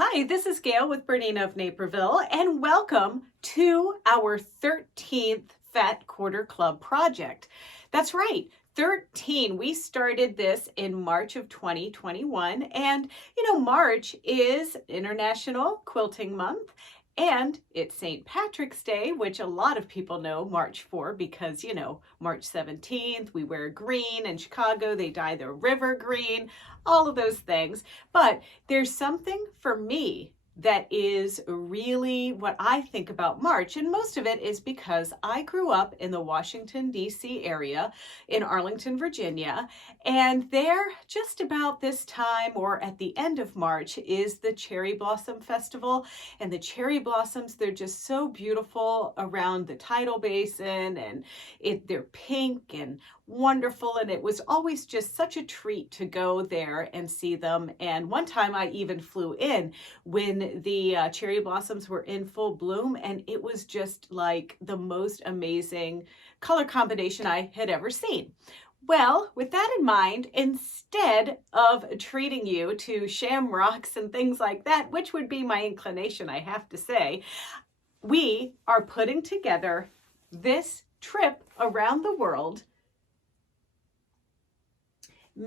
Hi, this is Gayle with BERNINA of Naperville, and welcome to our 13th Fat Quarter Club project. That's right, 13. We started this in March of 2021, and March is International Quilting Month, and it's St. Patrick's Day, which a lot of people know March for because, March 17th, we wear green. In Chicago, they dye the river green, all of those things. But there's something for me that is really what I think about March, and most of it is because I grew up in the Washington, D.C. area in Arlington, Virginia, and there just about this time or at the end of March is the Cherry Blossom Festival, and the cherry blossoms, they're just so beautiful around the tidal basin, and they're pink and wonderful, and it was always just such a treat to go there and see them. And one time I even flew in when the cherry blossoms were in full bloom, and it was just like the most amazing color combination I had ever seen. Well, with that in mind, instead of treating you to shamrocks and things like that, which would be my inclination, I have to say, we are putting together this trip around the world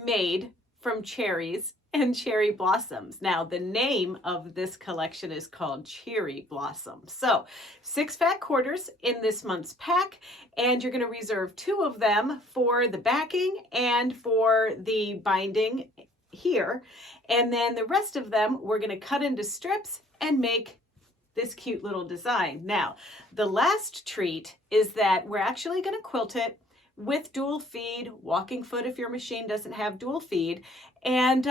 made from cherries and cherry blossoms. Now, the name of this collection is called Cherry Blossom. So 6 fat quarters in this month's pack, and you're going to reserve 2 of them for the backing and for the binding here. And then the rest of them we're going to cut into strips and make this cute little design. Now, the last treat is that we're actually going to quilt it with dual feed, walking foot if your machine doesn't have dual feed, and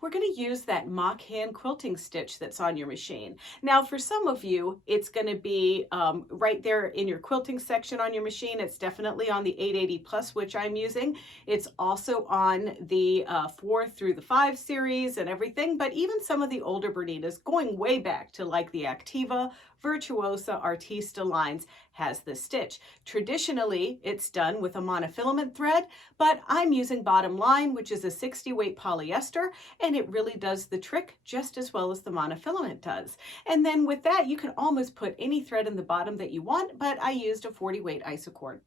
we're going to use that mock hand quilting stitch that's on your machine. Now, for some of you, it's going to be right there in your quilting section on your machine. It's definitely on the 880 Plus, which I'm using. It's also on the 4 through the 5 series and everything, but even some of the older Berninas, going way back to like the Activa, Virtuosa, Artista lines, has this stitch. Traditionally, it's done with a monofilament thread, but I'm using Bottom Line, which is a 60 weight polyester, and it really does the trick just as well as the monofilament does. And then with that, you can almost put any thread in the bottom that you want, but I used a 40 weight isocord.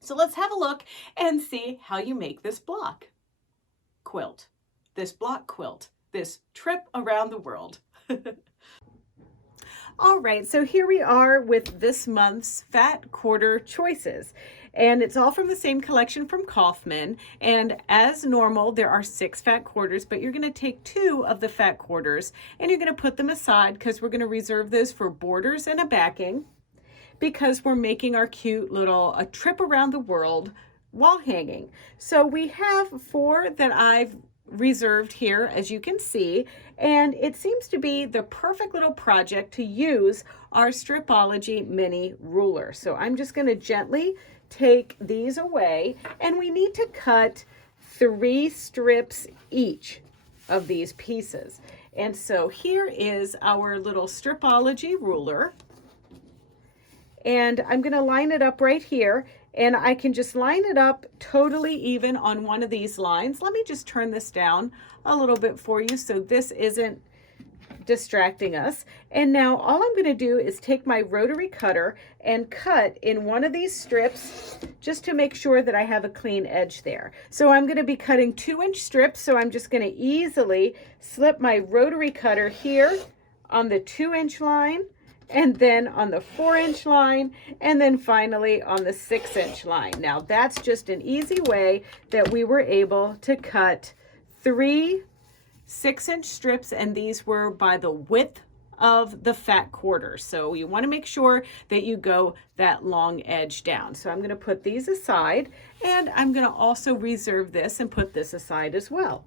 So let's have a look and see how you make this block quilt, this block quilt, this trip around the world. All right, so here we are with this month's Fat Quarter choices. And it's all from the same collection from Kaufman. And as normal, there are 6 fat quarters, but you're going to take 2 of the fat quarters and you're going to put them aside because we're going to reserve those for borders and a backing, because we're making our cute little a trip around the world wall hanging. So we have 4 that I've reserved here, as you can see, and it seems to be the perfect little project to use our Stripology mini ruler. So I'm just going to gently take these away, and we need to cut 3 strips each of these pieces. And so here is our little Stripology ruler, and I'm going to line it up right here, and I can just line it up totally even on one of these lines. Let me just turn this down a little bit for you so this isn't distracting us. And now all I'm going to do is take my rotary cutter and cut in one of these strips just to make sure that I have a clean edge there. So I'm going to be cutting 2-inch strips, so I'm just going to easily slip my rotary cutter here on the 2-inch line, and then on the 4-inch line, and then finally on the 6-inch line. Now that's just an easy way that we were able to cut 3 6-inch strips, and these were by the width of the fat quarter. So you want to make sure that you go that long edge down. So I'm going to put these aside, and I'm going to also reserve this and put this aside as well.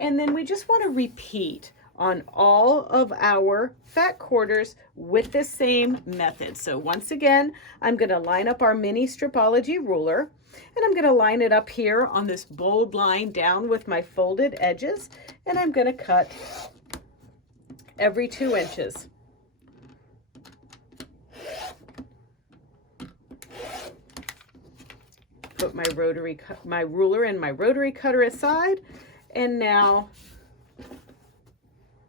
And then we just want to repeat on all of our fat quarters with the same method. So once again, I'm going to line up our mini Stripology ruler, and I'm going to line it up here on this bold line down with my folded edges, and I'm going to cut every 2 inches. Put my ruler and my rotary cutter aside, and now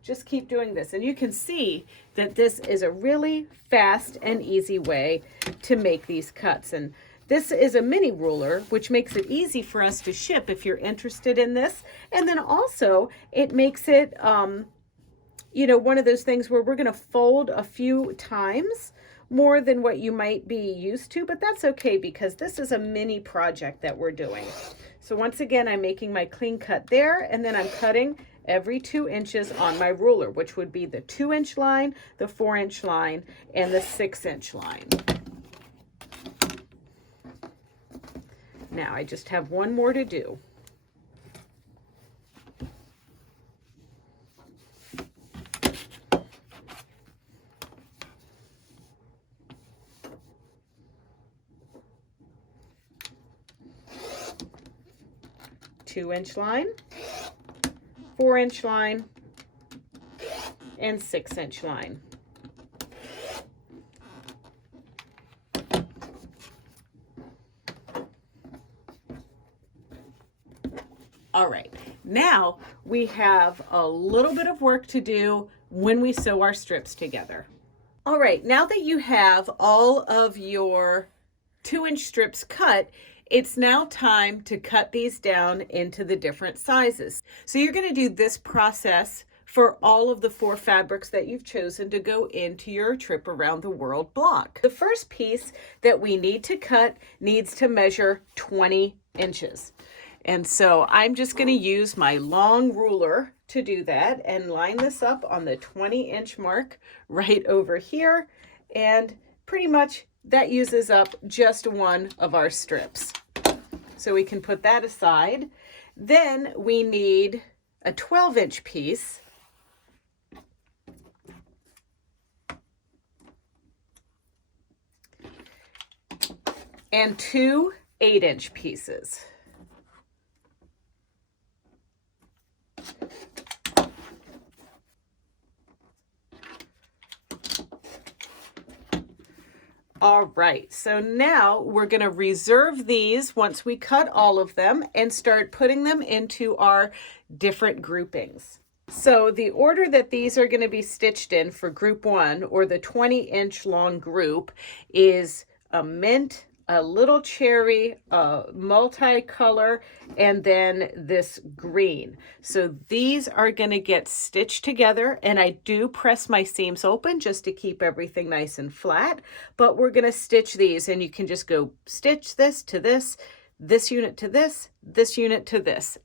just keep doing this. And you can see that this is a really fast and easy way to make these cuts. And this is a mini ruler, which makes it easy for us to ship if you're interested in this. And then also it makes it, you know, one of those things where we're going to fold a few times more than what you might be used to, but that's okay because this is a mini project that we're doing. So once again, I'm making my clean cut there, and then I'm cutting every 2 inches on my ruler, which would be the 2-inch line, the 4-inch line, and the 6-inch line. Now I just have one more to do. Two-inch line, 4-inch line, and 6-inch line. All right, now we have a little bit of work to do when we sew our strips together. All right, now that you have all of your 2-inch strips cut, it's now time to cut these down into the different sizes. So you're going to do this process for all of the 4 fabrics that you've chosen to go into your Trip Around the World block. The first piece that we need to cut needs to measure 20 inches. And so I'm just going to use my long ruler to do that and line this up on the 20-inch mark right over here. And pretty much that uses up just one of our strips. So we can put that aside. Then we need a 12-inch piece. And 2 8-inch pieces. All right, so now we're going to reserve these once we cut all of them and start putting them into our different groupings. So the order that these are going to be stitched in for group 1, or the 20-inch long group, is a mint, a little cherry, a multicolor, and then this green. So these are going to get stitched together, and I do press my seams open just to keep everything nice and flat, but we're going to stitch these, and you can just go stitch this to this, this unit to this unit to this.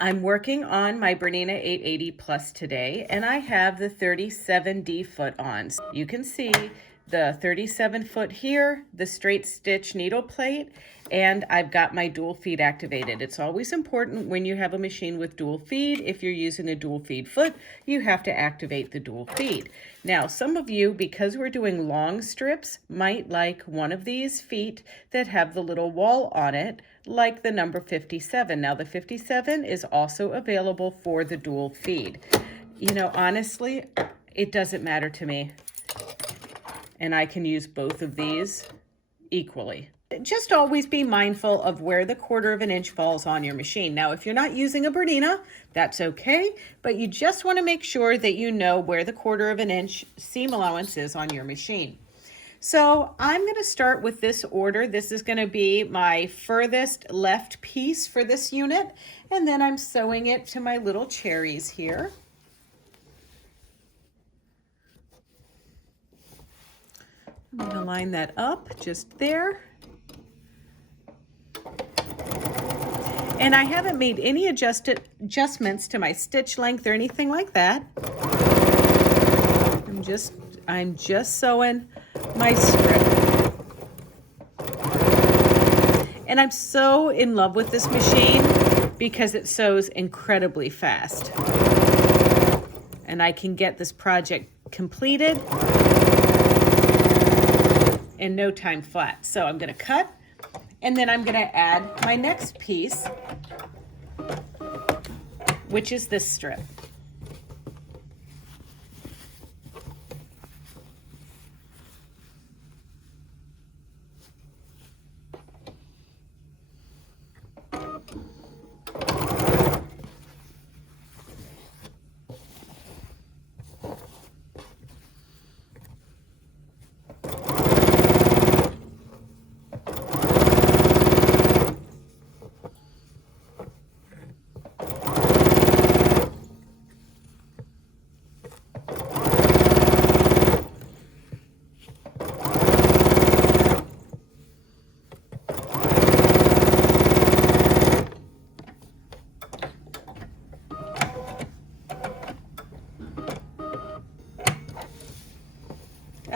I'm working on my Bernina 880 Plus today, and I have the 37D foot on. So you can see the 37 foot here, the straight stitch needle plate, and I've got my dual feed activated. It's always important when you have a machine with dual feed, if you're using a dual feed foot, you have to activate the dual feed. Now, some of you, because we're doing long strips, might like one of these feet that have the little wall on it, like the number 57. Now, the 57 is also available for the dual feed. You know, honestly, it doesn't matter to me. And I can use both of these equally. Just always be mindful of where the 1/4 inch falls on your machine. Now, if you're not using a Bernina, that's okay, but you just want to make sure that you know where the 1/4 inch seam allowance is on your machine. So I'm going to start with this order. This is going to be my furthest left piece for this unit, and then I'm sewing it to my little cherries here. I'm going to line that up just there. And I haven't made any adjustments to my stitch length or anything like that. I'm just sewing my strip. And I'm so in love with this machine because it sews incredibly fast. And I can get this project completed in no time flat. So I'm going to cut, and then I'm going to add my next piece, which is this strip.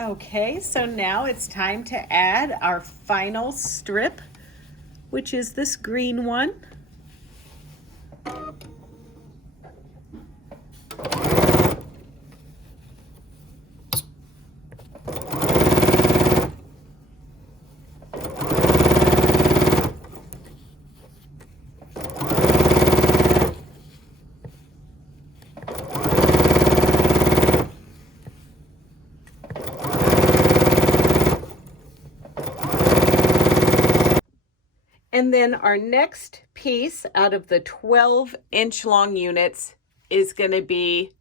Okay, so now it's time to add our final strip, which is this green one. And then our next piece out of the 12-inch long units is going to be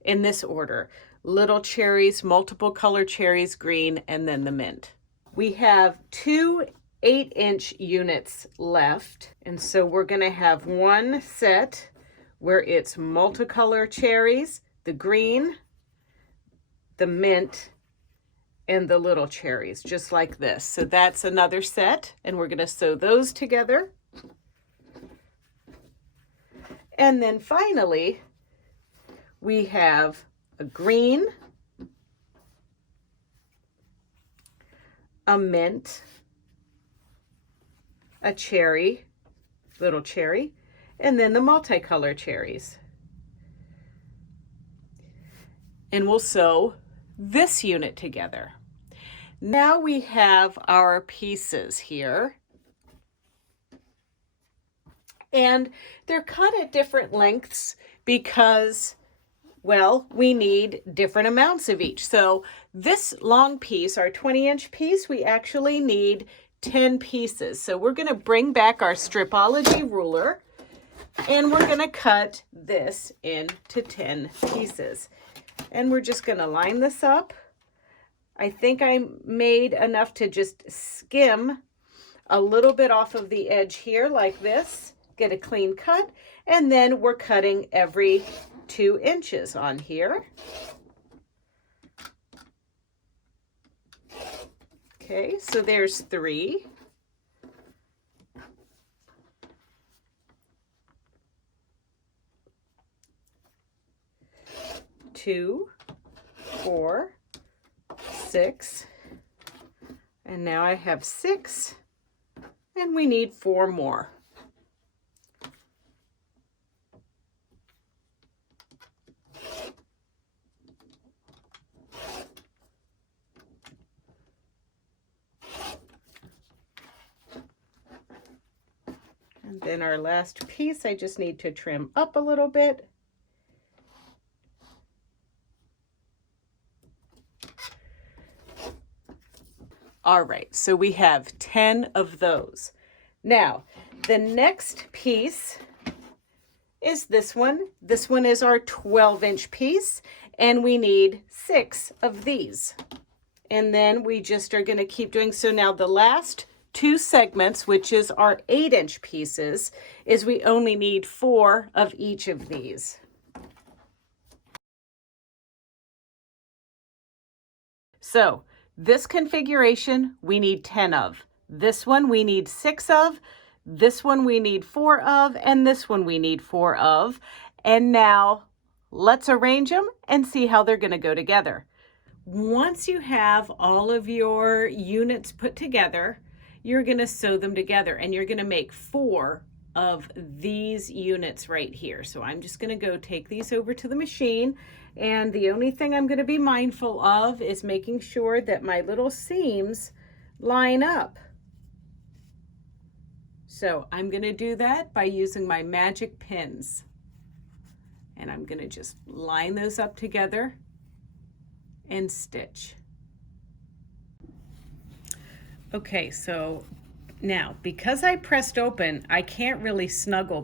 in this order: little cherries, multiple color cherries, green, and then the mint. We have 2 8-inch units left, and so we're going to have one set where it's multicolor cherries, the green, the mint, and the little cherries, just like this. So that's another set, and we're going to sew those together. And then finally, we have a green, a mint, a cherry, little cherry, and then the multicolor cherries. And we'll sew this unit together. Now we have our pieces here, and they're cut at different lengths because, well, we need different amounts of each. So this long piece, our 20-inch piece, we actually need 10 pieces. So we're going to bring back our Stripology ruler, and we're going to cut this into 10 pieces. And we're just going to line this up. I think I made enough to just skim a little bit off of the edge here like this, get a clean cut, and then we're cutting every 2 inches on here. Okay, so there's 3. 2, 4, 6, and now I have 6, and we need 4 more. And then our last piece, I just need to trim up a little bit. All right, so we have 10 of those. Now, the next piece is this one. This one is our 12-inch piece, and we need 6 of these. And then we just are going to keep doing. So now the last 2 segments, which is our 8-inch pieces, is we only need 4 of each of these. So this configuration, we need 10 of. This one we need 6 of. This one we need 4 of. And this one we need 4 of. And now let's arrange them and see how they're going to go together. Once you have all of your units put together, you're going to sew them together, and you're going to make 4 of these units right here. So I'm just going to go take these over to the machine. And the only thing I'm going to be mindful of is making sure that my little seams line up. So I'm going to do that by using my magic pins. And I'm going to just line those up together and stitch. Okay, so now because I pressed open, I can't really snuggle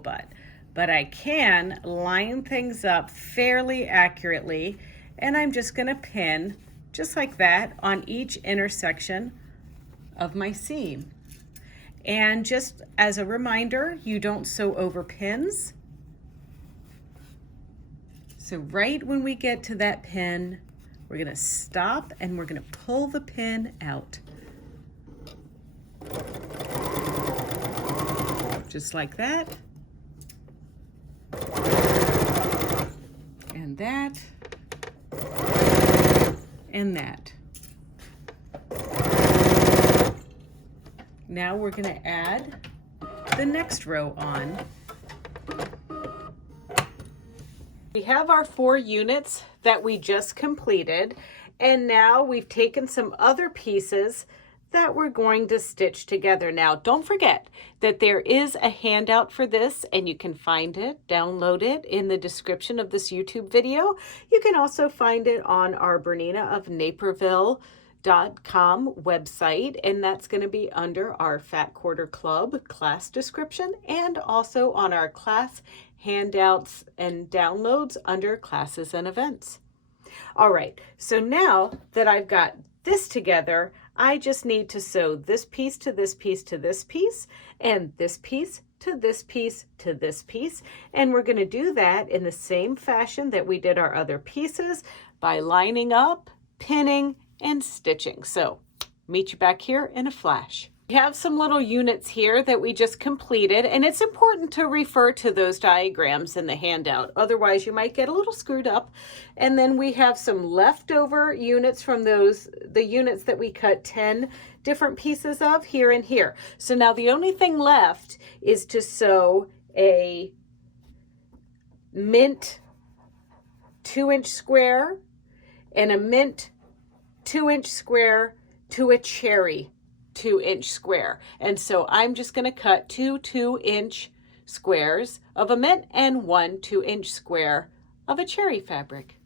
but I can line things up fairly accurately, and I'm just going to pin just like that on each intersection of my seam. And just as a reminder, you don't sew over pins. So right when we get to that pin, we're going to stop and we're going to pull the pin out. Just like that. And that. and that. Now we're going to add the next row on. We have our 4 units that we just completed, and now we've taken some other pieces that we're going to stitch together. Now, don't forget that there is a handout for this, and you can find it, download it in the description of this YouTube video. You can also find it on our BERNINA of Naperville .com website, and that's going to be under our Fat Quarter Club class description, and also on our class handouts and downloads under classes and events. All right, so now that I've got this together, I just need to sew this piece to this piece to this piece, and this piece to this piece to this piece, and we're going to do that in the same fashion that we did our other pieces, by lining up, pinning, and stitching. So meet you back here in a flash. We have some little units here that we just completed, and it's important to refer to those diagrams in the handout. Otherwise, you might get a little screwed up. And then we have some leftover units from the units that we cut 10 different pieces of here and here. So now the only thing left is to sew a mint 2-inch square and a mint 2-inch square to a cherry 2-inch square. And so I'm just going to cut 2 2-inch squares of a mint and 1 2-inch square of a cherry fabric.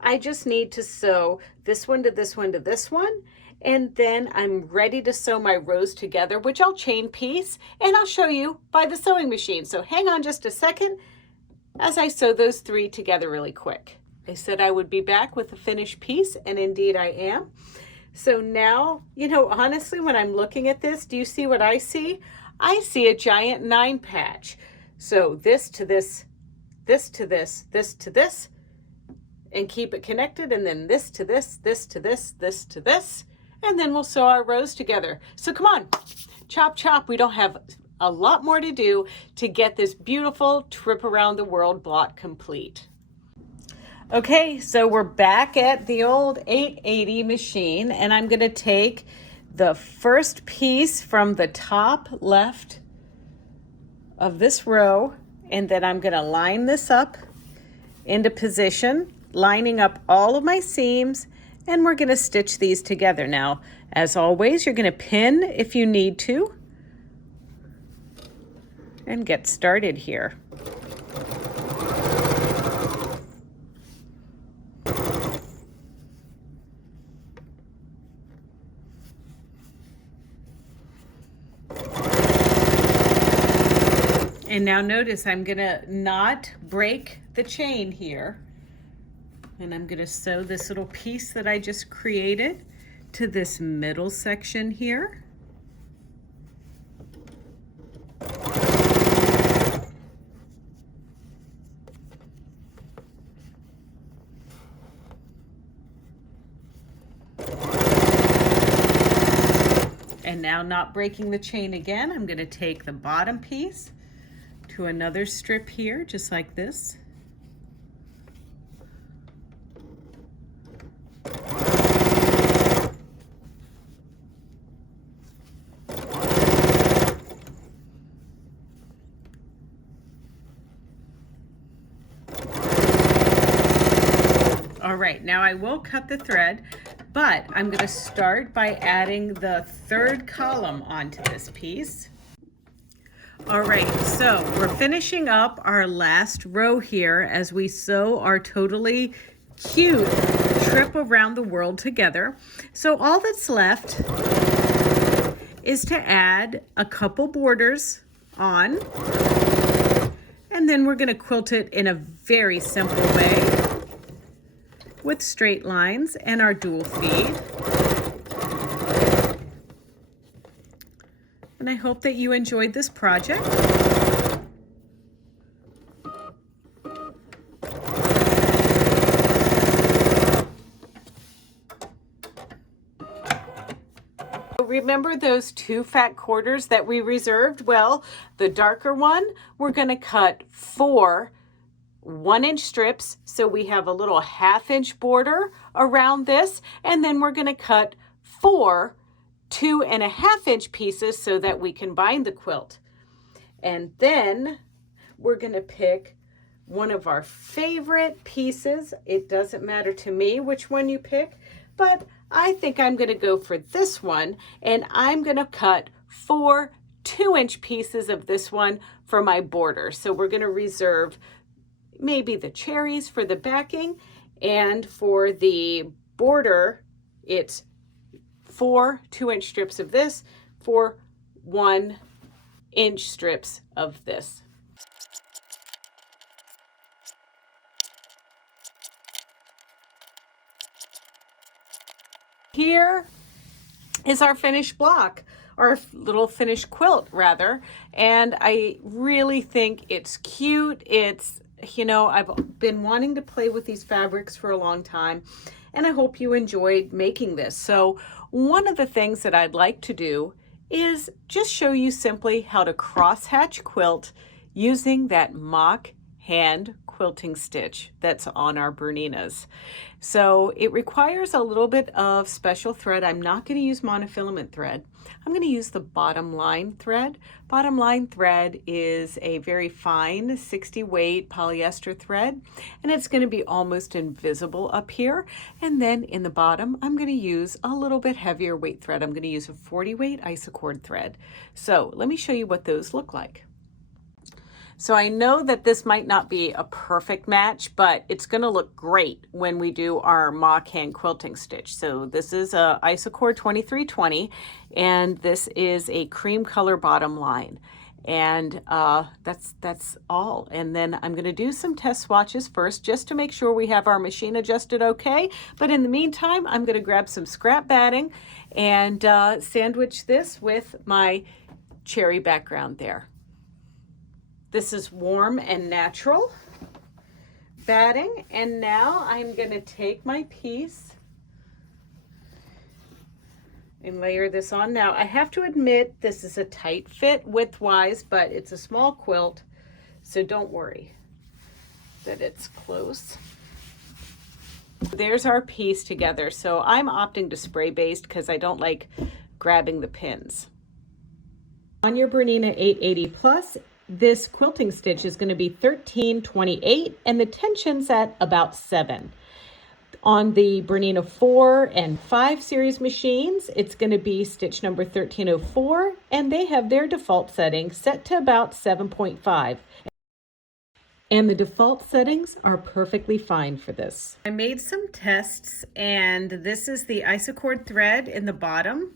I just need to sew this one to this one to this one, and then I'm ready to sew my rows together, which I'll chain piece, and I'll show you by the sewing machine. So hang on just a second as I sew those 3 together really quick. I said I would be back with a finished piece, and indeed I am. So now, you know, honestly, when I'm looking at this, do you see what I see? I see a giant 9 patch. So this to this, this to this, this to this, and keep it connected, and then this to this, this to this, this to this, and then we'll sew our rows together. So come on, chop, chop. We don't have a lot more to do to get this beautiful trip around the world block complete. Okay, so we're back at the old 880 machine, and I'm going to take the first piece from the top left of this row, and then I'm going to line this up into position, lining up all of my seams, and we're going to stitch these together. Now, as always, you're going to pin if you need to, and get started here. And now notice I'm gonna not break the chain here. And I'm gonna sew this little piece that I just created to this middle section here. And now, not breaking the chain again, I'm gonna take the bottom piece to another strip here, just like this. All right, now I will cut the thread, but I'm going to start by adding the 3rd column onto this piece. All right, so we're finishing up our last row here as we sew our totally cute trip around the world together. So all that's left is to add a couple borders on, and then we're going to quilt it in a very simple way with straight lines and our dual feed. And I hope that you enjoyed this project. Remember those 2 fat quarters that we reserved? Well, the darker one, we're going to cut 4 1-inch strips, so we have a little 1/2-inch border around this, and then we're going to cut 4 2.5-inch pieces so that we can bind the quilt. And then we're going to pick one of our favorite pieces. It doesn't matter to me which one you pick, but I think I'm going to go for this one, and I'm going to cut 4 2-inch pieces of this one for my border. So we're going to reserve maybe the cherries for the backing, and for the border, it's 4 2-inch strips of this, 4 1-inch strips of this. Here is our finished block, our little finished quilt rather, and I really think it's cute. It's, you know, I've been wanting to play with these fabrics for a long time, and I hope you enjoyed making this. So one of the things that I'd like to do is just show you simply how to cross-hatch quilt using that mock hand quilting stitch that's on our Berninas. So it requires a little bit of special thread. I'm not going to use monofilament thread. I'm going to use the bottom line thread. Bottom line thread is a very fine 60 weight polyester thread, and it's going to be almost invisible up here. And then in the bottom, I'm going to use a little bit heavier weight thread. I'm going to use a 40 weight isocord thread. So let me show you what those look like. So I know that this might not be a perfect match, but it's going to look great when we do our mock hand quilting stitch. So this is a Isocord 2320, and this is a cream color bottom line. And that's all. And then I'm going to do some test swatches first, just to make sure we have our machine adjusted okay. But in the meantime, I'm going to grab some scrap batting and sandwich this with my cherry background there. This is warm and natural batting, and now I'm going to take my piece and layer this on. Now I have to admit this is a tight fit width-wise, but it's a small quilt, so don't worry that it's close. There's our piece together. So I'm opting to spray based because I don't like grabbing the pins. On your Bernina 880 Plus, this quilting stitch is going to be 1328, and the tension's at about 7. On the Bernina 4 and 5 series machines, it's going to be stitch number 1304, and they have their default setting set to about 7.5. And the default settings are perfectly fine for this. I made some tests, and this is the isocord thread in the bottom,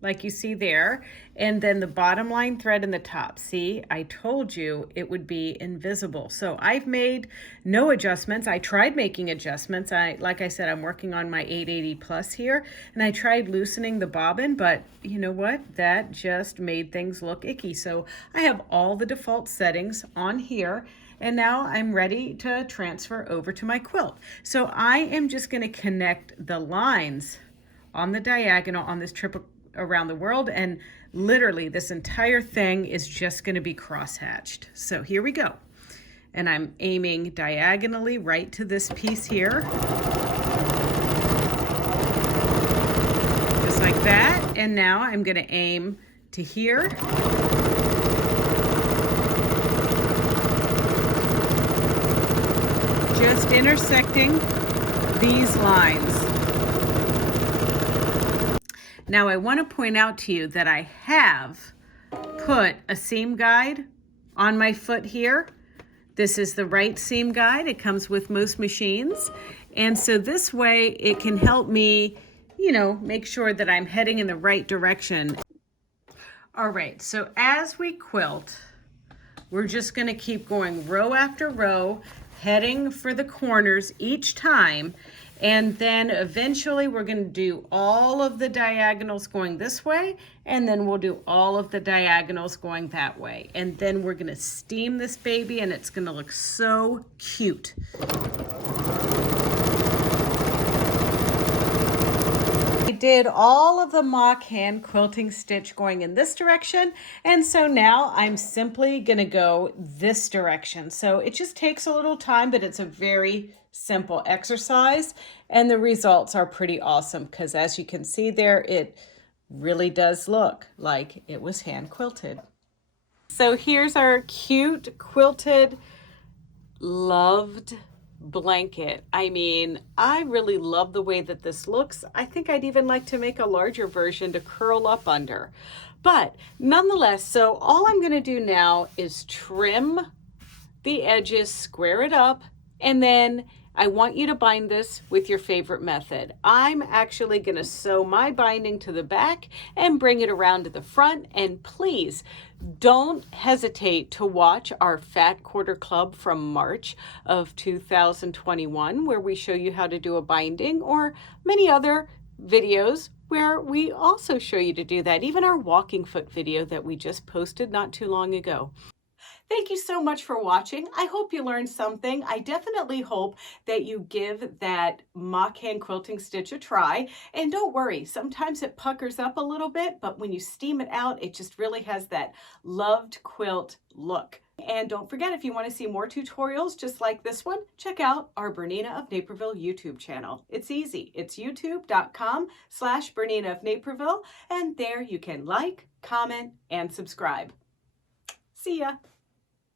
like you see there, and then the bottom line thread in the top. See, I told you it would be invisible. So I've made no adjustments. I tried making adjustments. Like I said, I'm working on my 880 Plus here, and I tried loosening the bobbin, but you know what? That just made things look icky. So I have all the default settings on here, and now I'm ready to transfer over to my quilt. So I am just going to connect the lines on the diagonal on this triple around the world, and literally this entire thing is just going to be cross-hatched. So here we go, and I'm aiming diagonally right to this piece here, just like that. And now I'm going to aim to here, just intersecting these lines. Now I want to point out to you that I have put a seam guide on my foot here. This is the right seam guide. It comes with most machines. And so this way it can help me, you know, make sure that I'm heading in the right direction. All right, so as we quilt, we're just going to keep going row after row, heading for the corners each time. And then eventually we're going to do all of the diagonals going this way, and then we'll do all of the diagonals going that way. And then we're going to steam this baby, and it's going to look so cute. I did all of the mock hand quilting stitch going in this direction, and so now I'm simply gonna go this direction. So it just takes a little time, but it's a very simple exercise, and the results are pretty awesome because as you can see there, it really does look like it was hand quilted. So here's our cute quilted loved blanket. I mean, I really love the way that this looks. I think I'd even like to make a larger version to curl up under. But nonetheless, so all I'm going to do now is trim the edges, square it up, and then I want you to bind this with your favorite method. I'm actually going to sew my binding to the back and bring it around to the front. And please don't hesitate to watch our Fat Quarter Club from March of 2021, where we show you how to do a binding, or many other videos where we also show you to do that. Even our walking foot video that we just posted not too long ago. Thank you so much for watching. I hope you learned something. I definitely hope that you give that mock hand quilting stitch a try. And don't worry, sometimes it puckers up a little bit, but when you steam it out, it just really has that loved quilt look. And don't forget, if you want to see more tutorials just like this one, check out our BERNINA of Naperville YouTube channel. It's easy. It's youtube.com/BERNINA of Naperville. And there you can like, comment, and subscribe. See ya.